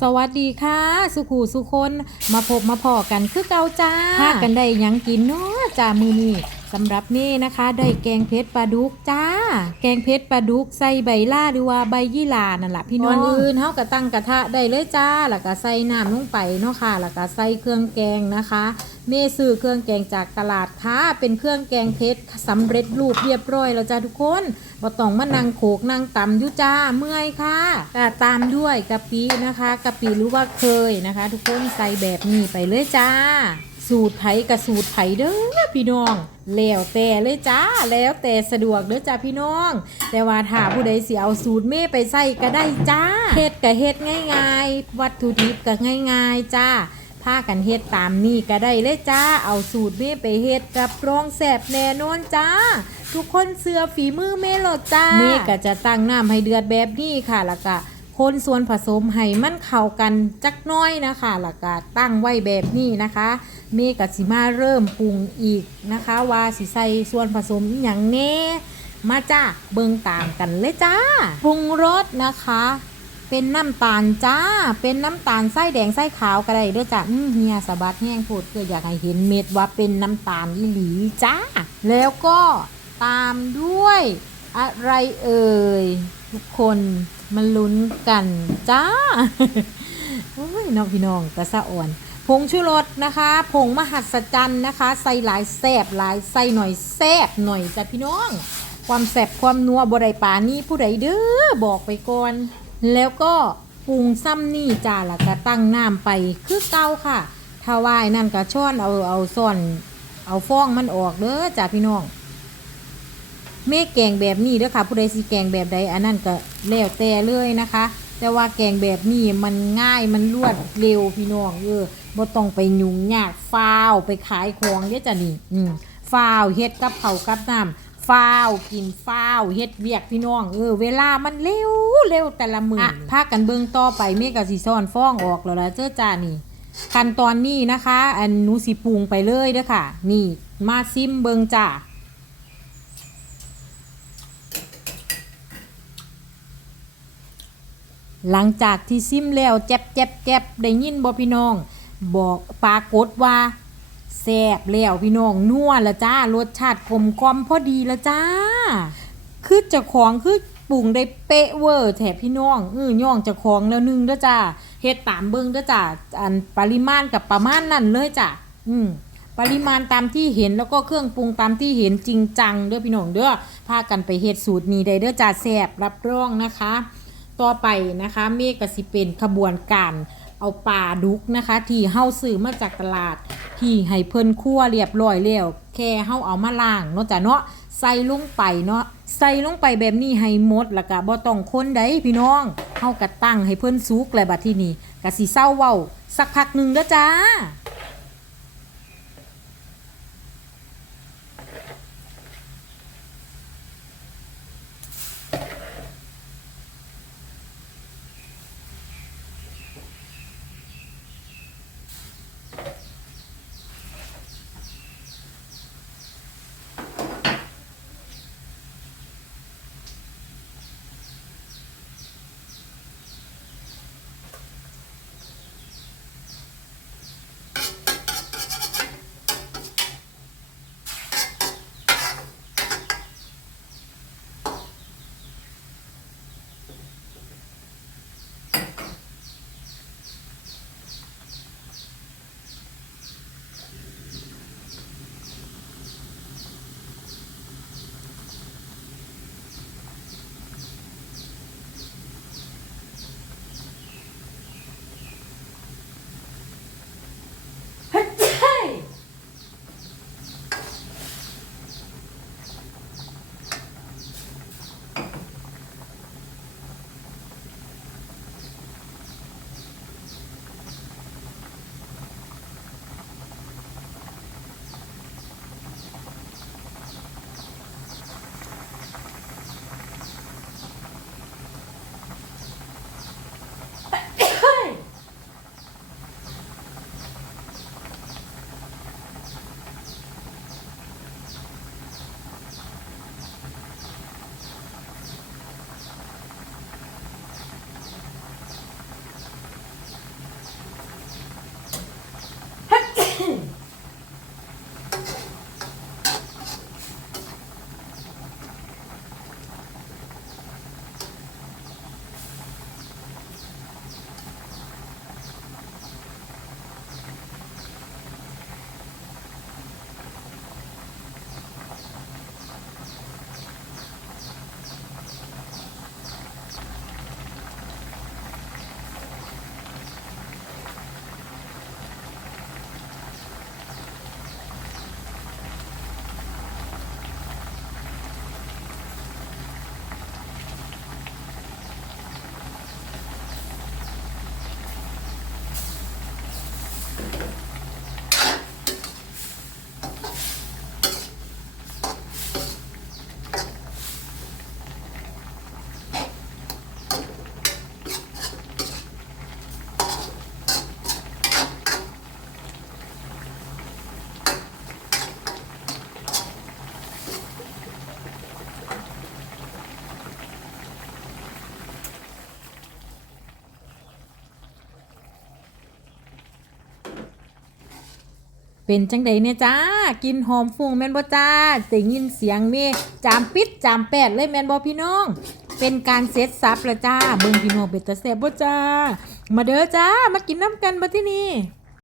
สวัสดีค่ะ สุขูสุคน มาพบมาพอกันคือเกาจ้าพากันได้ยังกินเนาะจ้ามือนี้ สำหรับนี่นะคะได้แกงเพชรปลาดุกจ้า แกงเพชรปลาดุกใส่ใบล่าหรือว่าใบยี่หร่านั่นแหละพี่น้องอื่นเฮาก็ตั้งกระทะได้เลยจ้าแล้วก็ใส่น้ำลงไปเนาะค่ะแล้วก็ใส่เครื่องแกงนะคะเมซื้อเครื่องแกงจากตลาดค่ะเป็นเครื่องแกงเพชรสำเร็จรูปเรียบร้อยแล้วจ้าทุกคนบ่ต้องมานั่งโขกนั่งตำอยู่จ้าเมื่อยค่ะแต่ตามด้วยกะปินะคะกะปิหรือว่าเคยนะคะ ทุกคนใส่แบบนี้ไปเลยจ้า สูตรไผกับสูตรไผเด้อพี่น้องแล้วแต่เลยจ้าแล้วแต่สะดวกเด้อจ้าพี่น้อง แต่ว่าถ้าผู้ใดสิเอาสูตรเม่ไปใส่ก็ได้จ้าเฮ็ดก็เฮ็ดง่าย ๆ วัตถุดิบก็ง่าย ๆ จ้าพากันเฮ็ดตามนี่ก็ได้เลยจ้า เอาสูตรเม่ไปเฮ็ดรับรองแซ่บแน่นอนจ้า ทุกคนเสือฝีมือเม่โลดจ้าเม่ก็จะตั้งน้ำให้เดือดแบบนี้ค่ะแล้วก็ คนส่วนผสมให้มันเข้ากันจักน้อยนะคะแล้วก็ตั้งไว้แบบนี้นะคะเมก็สิมาเริ่มปรุงอีกนะคะ ว่าสิใส่ส่วนผสมอย่างแน่มาจ้าเบิงตามกันเลยจ้าปรุงรสนะคะ เป็นน้ำตาลจ้า เป็นน้ำตาลไส้แดงไส้ขาวก็ได้ด้วยจ้าเฮียสะบัดแห้งพูดก็อยากให้เห็นเม็ดว่าเป็นน้ำตาลอีหลีจ้า แล้วก็ตามด้วยอะไรเอ่ย ทุกคนมาลุ้นกันจ้าโอ้ยน้องพี่น้องกระสะอ่อนผงชูรสนะคะผงมหัศจรรย์นะคะ ใส่หลายแซบหลายใส่หน่อยแซบหน่อยจ้ะพี่น้อง ความแสบความนัวบไดปานี่ผู้ใดเด้อบอกไปก่อน แล้วก็ปรุงซ้ำนี่จ้าละก็ตั้งน้ำไปคือเก่าค่ะ ถ้าว่ายนั่นก็ช้อนเอาเอาซ่อน เอาฟองมันออกเด้อจ้าพี่น้อง เมฆแกงแบบนี้เด้อค่ะ ผู้ใดสิแกงแบบใดอันนั้นก็แล้วแต่เลยนะคะ แต่ว่าแกงแบบนี้มันง่ายมันรวดเร็วพี่น้องเออบ่ต้องไปยุ่งยากฟ้าวไปขายของเด้อจ้ะนี่อืมฟ้าวเฮ็ดกับเขาวกับน้ำฟ้าวกินฟ้าวเฮ็ดเวียกพี่น้องเออเวลามันเร็วเร็วแต่ละมืออะพากันเบิ่งต่อไปเมฆก็สิซ่อนฟ้องออกแล้วล่ะเจ้าจ้านี่ ขั้นตอนนี้นะคะ อันหนูสิปรุงไปเลยเด้อค่ะ นี่มาซิมเบิงจ้า หลังจากที่ซิมแล้วแจ็บแจ็บแจ็บได้ยินบ่พี่น้อง บอกปรากฏว่าแซ่บแล้วพี่น้องนัวละจ้ารสชาติกลมกลอมพอดีละจ้า คือเจ้าของคือปรุงได้เป๊ะเวอร์แถบพี่น้องเออย่องเจ้าของแล้วหนึงเด้อจ้าเฮ็ดตามเบิ่งเด้อจ้าอันปริมาณกับประมาณนั่นเลยจ้ะอืมปริมาณตามที่เห็นแล้วก็เครื่องปรุงตามที่เห็นจริงจังเด้อพี่น้องเด้อพากันไปเฮ็ดสูตรนี้ได้เด้อจ้าแซ่บรับรองนะคะ ต่อไปนะคะเมฆกสิเป็นขบวนการเอาปลาดุกนะคะ ที่เฮาซื้อมาจากตลาด ที่ให้เพิ่นคั่วเรียบร้อยแล้วแค่เฮาเอามาล้างเนาะจ้ะเนาะใส่ลงไปเนาะใส่ลงไปแบบนี้ให้หมดแล้วก็บ่ต้องคนใดพี่น้องเฮาก็ตั้งให้เพิ่นสุกแล้วบัดทีนี้ก็สิเศร้าเว้าสักพักหนึงเด้อจ้า เป็นจังใดเนี่ยจ้า กินหอมฟุ้งแม่นบ่จ้าได้ยินเสียงเมจามปิดจามแปดเลยแม่นบ่พี่น้อง เป็นการเซตซับละจ้าเบิ่งพี่น้องเป็นตะแซ่บบ่จ้า มาเด้อจ้า มากินน้ำกันบ่ที่นี่